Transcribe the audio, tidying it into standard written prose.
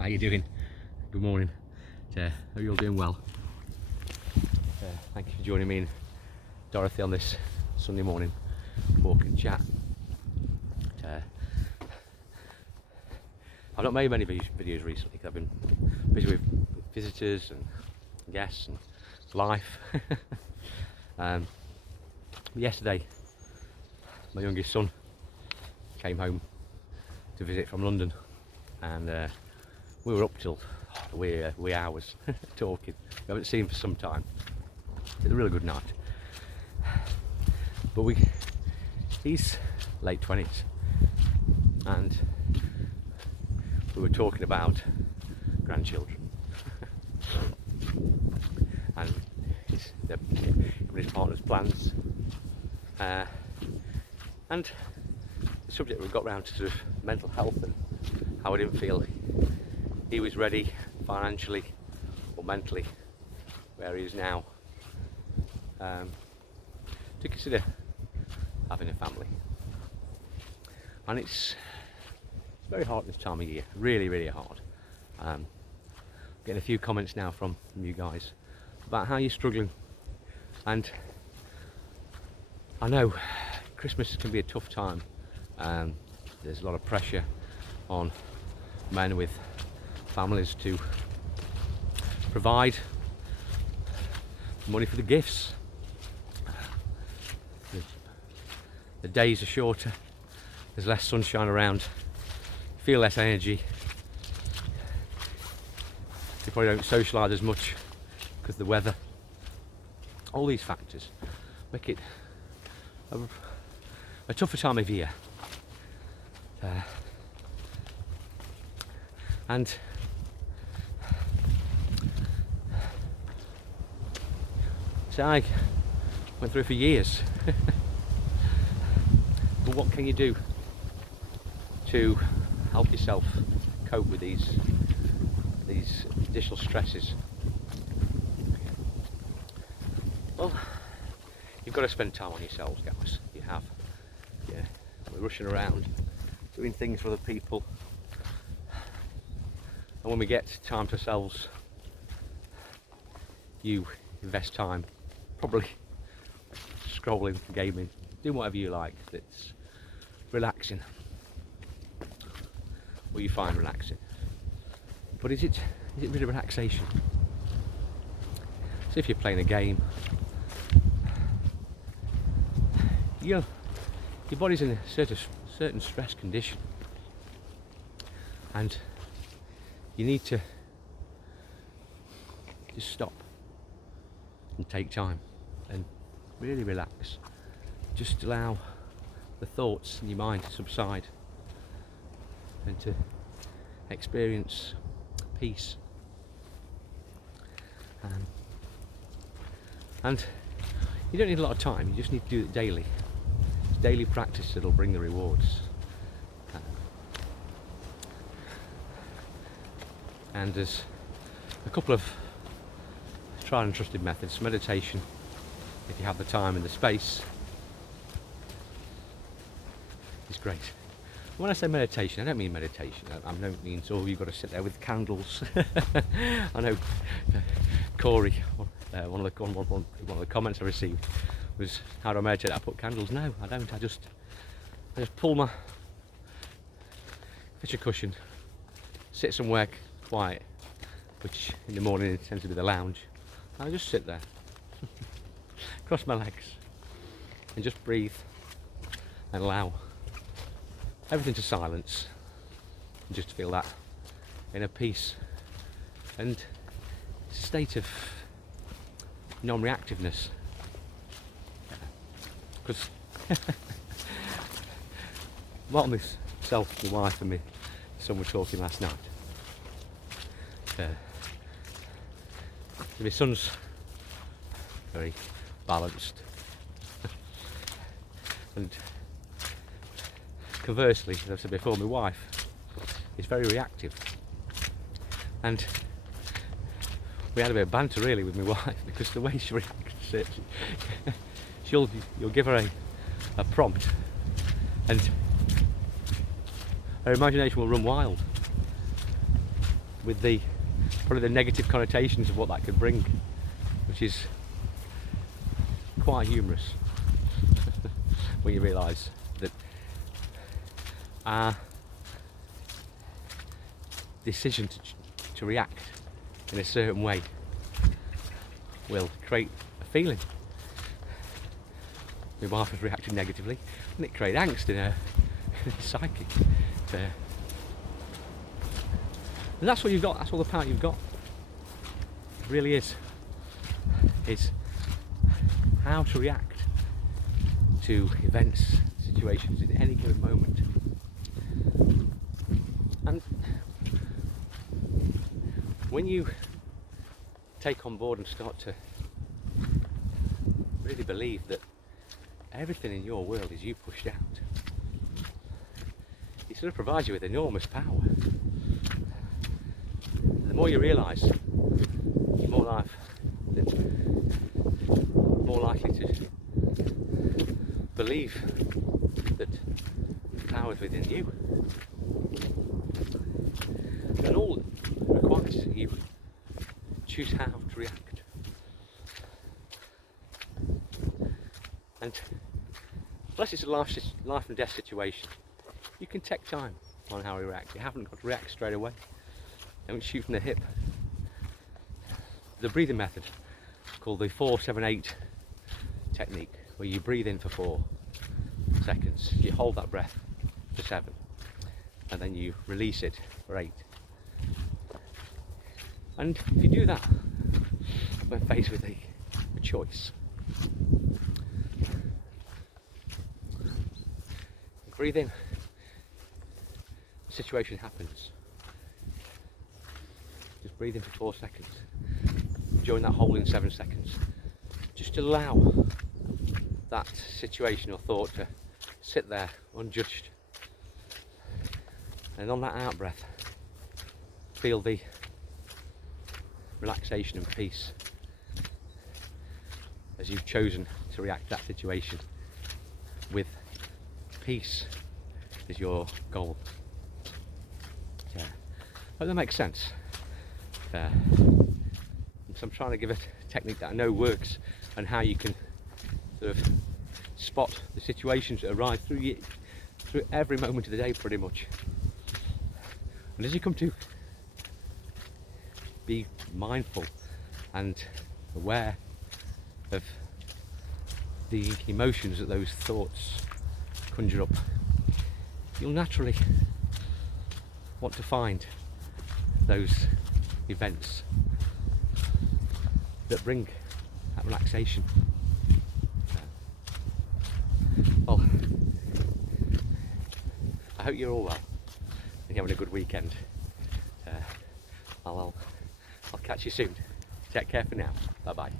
How you doing? Good morning. Hope you're all doing well. Thank you for joining me and Dorothy on this Sunday morning walk and chat. I've not made many videos recently because I've been busy with visitors and guests and life. Yesterday, my youngest son came home to visit from London, and we were up till wee hours talking. We haven't seen him for some time. It was a really good night. But he's late 20s, and we were talking about grandchildren and his partner's plans, and the subject we got round to sort of mental health and how I didn't feel he was ready financially or mentally where he is now to consider having a family. And it's very hard this time of year, really hard. Getting a few comments now from you guys about how you're struggling, and I know Christmas can be a tough time. There's a lot of pressure on men with families to provide money for the gifts. The days are shorter, there's less sunshine around, you feel less energy, you probably don't socialise as much because of the weather. All these factors make it a tougher time of year. And so I went through it for years. But what can you do to help yourself cope with these additional stresses? Well, you've got to spend time on yourselves, guys. You have. Yeah, we're rushing around doing things for other people, and when we get time to ourselves, you invest time probably scrolling, gaming, doing whatever you like that's relaxing, what you find relaxing. But is it really relaxation? So if you're playing a game, your body's in a certain stress condition, and you need to just stop and take time and really relax. Just allow the thoughts in your mind to subside and to experience peace. And you don't need a lot of time, you just need to do it daily. It's daily practice that'll bring the rewards. And there's a couple of tried and trusted methods. Meditation, if you have the time and the space, is great. When I say meditation, I don't mean meditation. I don't mean you've got to sit there with candles. I know Corey, one of the comments I received was, how do I meditate? I put candles. No, I don't. I just pull my fetch a cushion, sit somewhere quiet, which in the morning it tends to be the lounge. And I just sit there, cross my legs, and just breathe and allow everything to silence, and just feel that inner peace. And it's a state of non-reactiveness, because myself, my wife and my son were talking last night. My son's very balanced, and conversely, as I said before, my wife is very reactive. And we had a bit of banter really with my wife, because the way she reacts, you'll give her a prompt, and her imagination will run wild. with the probably the negative connotations of what that could bring, which is quite humorous when you realise that our decision to react in a certain way will create a feeling. My wife has reacted negatively and it created angst in her psyche. And that's what you've got, that's all the power you've got. It really is how to react to events, situations in any given moment. And when you take on board and start to really believe that everything in your world is you pushed out, it sort of provides you with enormous power. The more you realise, the more likely to believe that power is within you. And all it requires is that you choose how to react. And unless it's a life and death situation, you can take time on how you react. You haven't got to react straight away. Don't shoot from the hip. The breathing method, called the 4-7-8 technique, where you breathe in for 4 seconds, you hold that breath for 7, and then you release it for 8. And if you do that when faced with a choice, breathe in, the situation happens. Just breathe in for 4 seconds. Join that hold in 7 seconds. Just allow that situation or thought to sit there unjudged. And on that out breath, feel the relaxation and peace as you've chosen to react to that situation with peace is your goal. Yeah. Hope that makes sense. So I'm trying to give a technique that I know works, and how you can sort of spot the situations that arise through every moment of the day pretty much. And as you come to be mindful and aware of the emotions that those thoughts conjure up, you'll naturally want to find those events that bring that relaxation. Well, I hope you're all well and you're having a good weekend. I'll catch you soon. Take care for now. Bye bye.